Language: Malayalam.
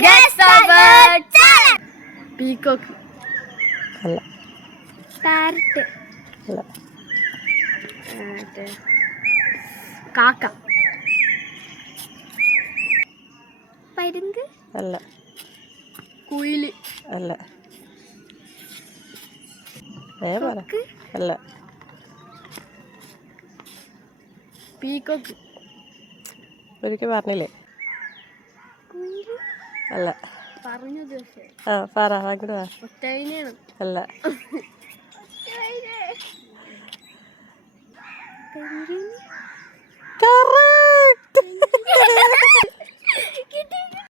Guess the word challenge. Peacock. അല്ല. Parrot. അല്ല. കാക്ക. പരുന്ത്. അല്ല. കുയില്. അല്ല. പറ. അല്ല. പീക്കോക്ക്. ഒരിക്കൽ പറഞ്ഞില്ലേ? അല്ല. പറഞ്ഞത് പറ അങ്ങോട്ട് വാ. ഒറ്റയിനാണ്. അല്ല. പെൻഗ്വിൻ.